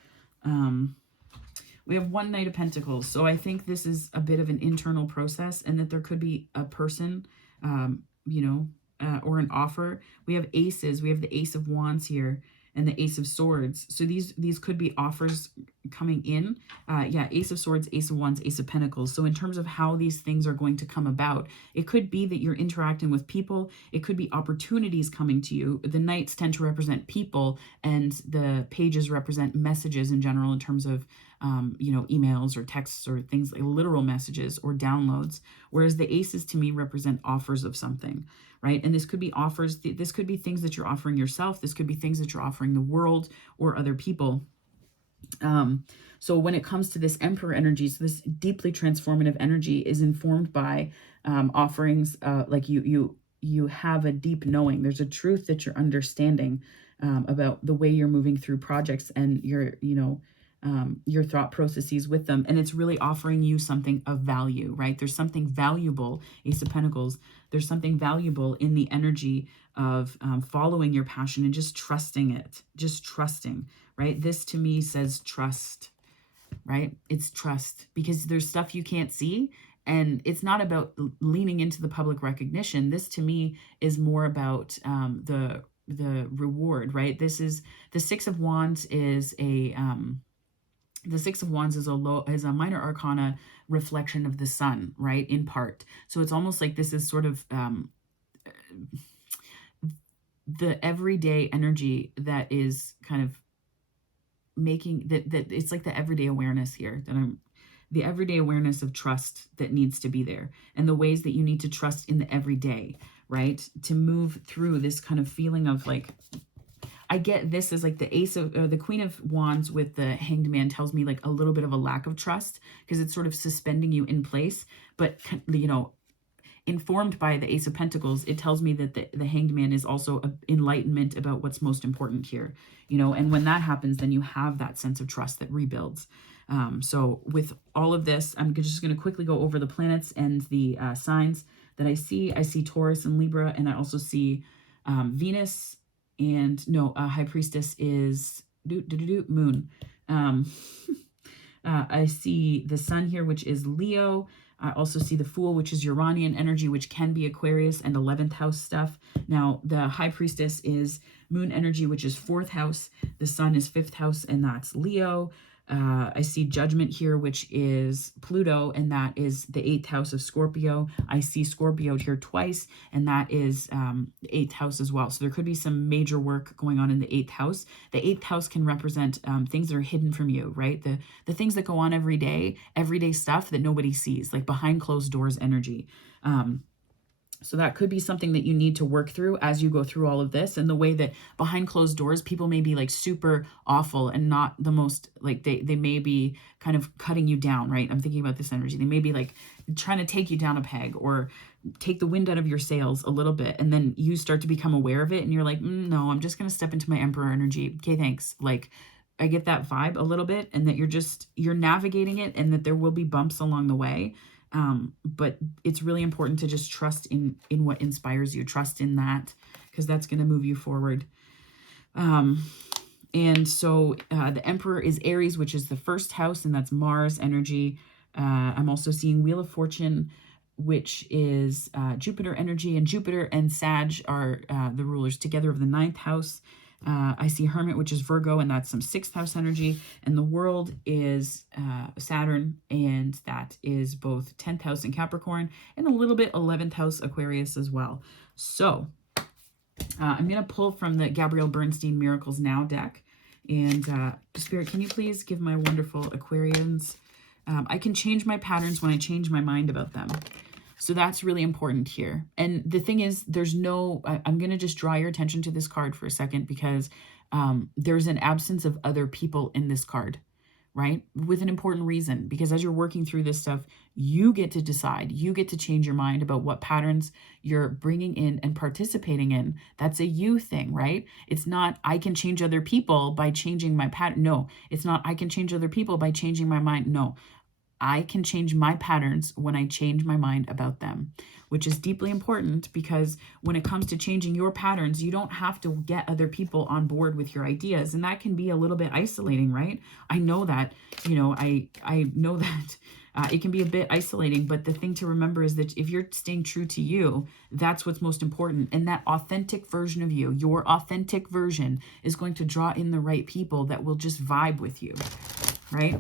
We have one Knight of Pentacles. So I think this is a bit of an internal process, and that there could be a person, or an offer. We have aces. We have the Ace of Wands here and the Ace of Swords. So these could be offers coming in. Ace of Swords, Ace of Wands, Ace of Pentacles. So in terms of how these things are going to come about, it could be that you're interacting with people. It could be opportunities coming to you. The Knights tend to represent people, and the pages represent messages in general in terms of emails or texts or things like literal messages or downloads, whereas the aces to me represent offers of something, right? And this could be offers, this could be things that you're offering yourself, this could be things that you're offering the world or other people. So when it comes to this Emperor energy, so this deeply transformative energy is informed by offerings, like you have a deep knowing. There's a truth that you're understanding about the way you're moving through projects and your thought processes with them, and it's really offering you something of value, right? There's something valuable, Ace of Pentacles, there's something valuable in the energy of following your passion and just trusting it, right? This to me says trust, right? It's trust, because there's stuff you can't see, and it's not about leaning into the public recognition. This to me is more about the reward, right? This is the Six of Wands is the Six of Wands is a minor arcana reflection of the sun, right? In part. So it's almost like this is sort of the everyday energy that is kind of making that it's like the everyday awareness here, the everyday awareness of trust that needs to be there, and the ways that you need to trust in the everyday, right? To move through this kind of feeling of like, I get this as like the the Queen of Wands with the Hanged Man tells me like a little bit of a lack of trust, because it's sort of suspending you in place. But, you know, informed by the Ace of Pentacles, it tells me that the Hanged Man is also enlightenment about what's most important here, you know, and when that happens, then you have that sense of trust that rebuilds. So with all of this, I'm just going to quickly go over the planets and the signs that I see. I see Taurus and Libra, and I also see Venus, and no, High Priestess is Moon. I see the Sun here, which is Leo. I also see the Fool, which is Uranian energy, which can be Aquarius and 11th house stuff. Now, the High Priestess is Moon energy, which is 4th house. The Sun is 5th house, and that's Leo. I see Judgment here, which is Pluto, and that is the 8th house of Scorpio. I see Scorpio here twice, and that is the 8th house as well. So there could be some major work going on in the 8th house. The 8th house can represent things that are hidden from you, right? The things that go on everyday stuff that nobody sees, like behind closed doors energy. So that could be something that you need to work through as you go through all of this. And the way that behind closed doors, people may be like super awful and not the most, like they may be kind of cutting you down, right? I'm thinking about this energy. They may be like trying to take you down a peg or take the wind out of your sails a little bit. And then you start to become aware of it. And you're like, no, I'm just going to step into my Emperor energy. Okay, thanks. Like, I get that vibe a little bit, and that you're navigating it, and that there will be bumps along the way. But it's really important to just trust in what inspires you. Trust in that, because that's going to move you forward. And so the Emperor is Aries, which is the 1st house, and that's Mars energy. I'm also seeing Wheel of Fortune, which is Jupiter energy, and Jupiter and Sag are the rulers together of the 9th house. I see Hermit, which is Virgo, and that's some 6th house energy. And the World is Saturn, and that is both 10th house and Capricorn, and a little bit 11th house Aquarius as well. So I'm going to pull from the Gabrielle Bernstein Miracles Now deck. And Spirit, can you please give my wonderful Aquarians? I can change my patterns when I change my mind about them. So that's really important here. And the thing is, I'm going to just draw your attention to this card for a second, because there's an absence of other people in this card, right? With an important reason, because as you're working through this stuff, you get to decide, you get to change your mind about what patterns you're bringing in and participating in. That's a you thing, right? It's not, I can change other people by changing my pattern. No, it's not, I can change other people by changing my mind. No, I can change my patterns when I change my mind about them, which is deeply important, because when it comes to changing your patterns, you don't have to get other people on board with your ideas. And that can be a little bit isolating, right? I know that, you know, I know that it can be a bit isolating, but the thing to remember is that if you're staying true to you, that's what's most important. And that authentic version of you, your authentic version, is going to draw in the right people that will just vibe with you, right?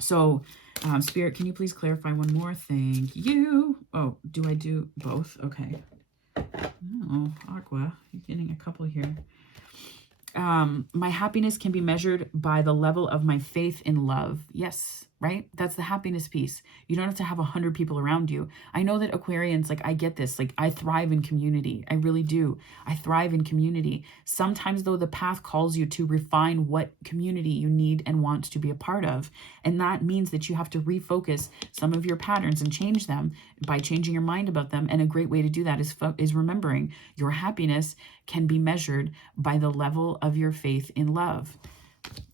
So, Spirit, can you please clarify one more? Thank you. Oh, do I do both? Okay. Oh, Aqua, you're getting a couple here. My happiness can be measured by the level of my faith in love. Yes, right? That's the happiness piece. You don't have to have 100 people around you. I know that Aquarians, like, I get this. Like, I thrive in community. I really do. I thrive in community. Sometimes, though, the path calls you to refine what community you need and want to be a part of. And that means that you have to refocus some of your patterns and change them by changing your mind about them. And a great way to do that is remembering your happiness can be measured by the level of your faith in love.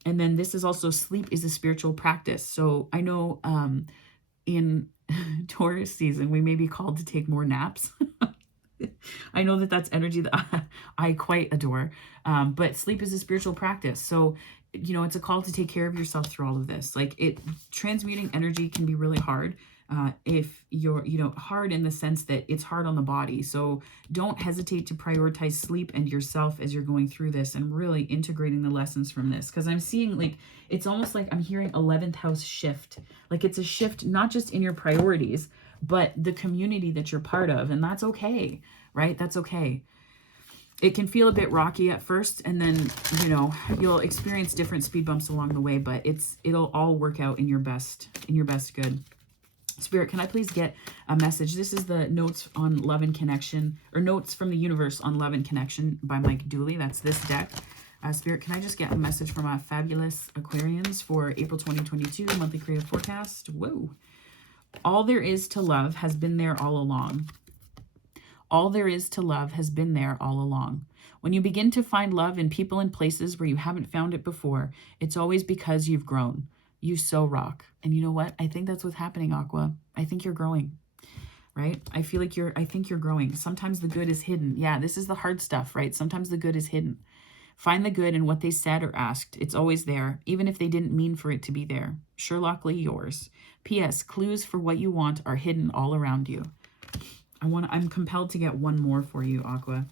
And then this is also, sleep is a spiritual practice. So I know in Taurus season, we may be called to take more naps. I know that that's energy that I quite adore. But sleep is a spiritual practice. So, you know, it's a call to take care of yourself through all of this. Like, transmuting energy can be really hard. If you're, you know, hard in the sense that it's hard on the body. So don't hesitate to prioritize sleep and yourself as you're going through this and really integrating the lessons from this. Because I'm seeing, like, it's almost like I'm hearing 11th house shift. Like, it's a shift, not just in your priorities, but the community that you're part of. And that's okay, right? That's okay. It can feel a bit rocky at first, and then, you know, you'll experience different speed bumps along the way, but it'll all work out in your best good. Spirit, can I please get a message? This is the Notes on Love and Connection, or Notes from the Universe on Love and Connection by Mike Dooley. That's this deck. Spirit, can I just get a message from our fabulous Aquarians for April 2022 monthly creative forecast? Whoa. All there is to love has been there all along. All there is to love has been there all along. When you begin to find love in people and places where you haven't found it before, it's always because you've grown. You so rock. And you know what? I think that's what's happening, Aqua. I think you're growing, right? I think you're growing. Sometimes the good is hidden. Yeah, this is the hard stuff, right? Sometimes the good is hidden. Find the good in what they said or asked. It's always there, even if they didn't mean for it to be there. Sherlockly yours. P.S. Clues for what you want are hidden all around you. I'm compelled to get one more for you, Aqua.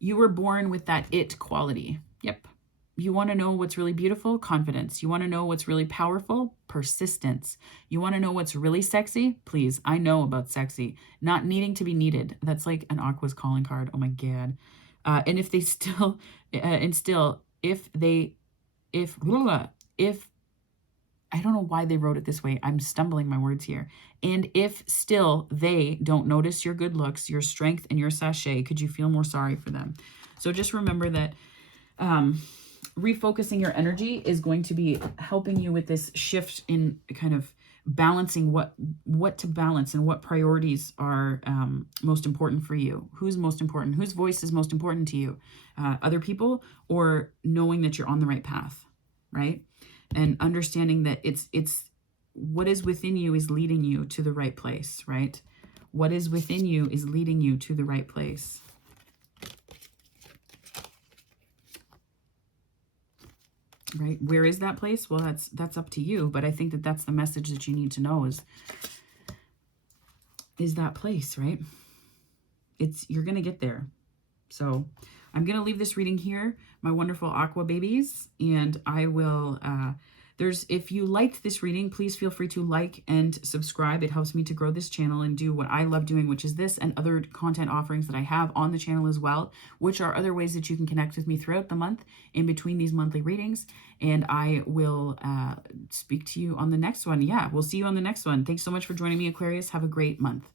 You were born with that it quality. Yep. You want to know what's really beautiful? Confidence. You want to know what's really powerful? Persistence. You want to know what's really sexy? Please, I know about sexy. Not needing to be needed. That's like an Aqua's calling card. Oh my God. And if they still, if I don't know why they wrote it this way. I'm stumbling my words here. And if still they don't notice your good looks, your strength, and your sachet, could you feel more sorry for them? So just remember that refocusing your energy is going to be helping you with this shift in kind of balancing what to balance and what priorities are most important for you. Who's most important? Whose voice is most important to you? Other people, or knowing that you're on the right path, right? And understanding that it's what is within you is leading you to the right place, right? What is within you is leading you to the right place. Right? Where is that place? Well, that's up to you, but I think that that's the message that you need to know is that place, right? You're going to get there. So I'm going to leave this reading here, my wonderful Aqua babies, and I will, if you liked this reading, please feel free to like and subscribe. It helps me to grow this channel and do what I love doing, which is this and other content offerings that I have on the channel as well, which are other ways that you can connect with me throughout the month in between these monthly readings. And I will speak to you on the next one. Yeah, we'll see you on the next one. Thanks so much for joining me, Aquarius. Have a great month.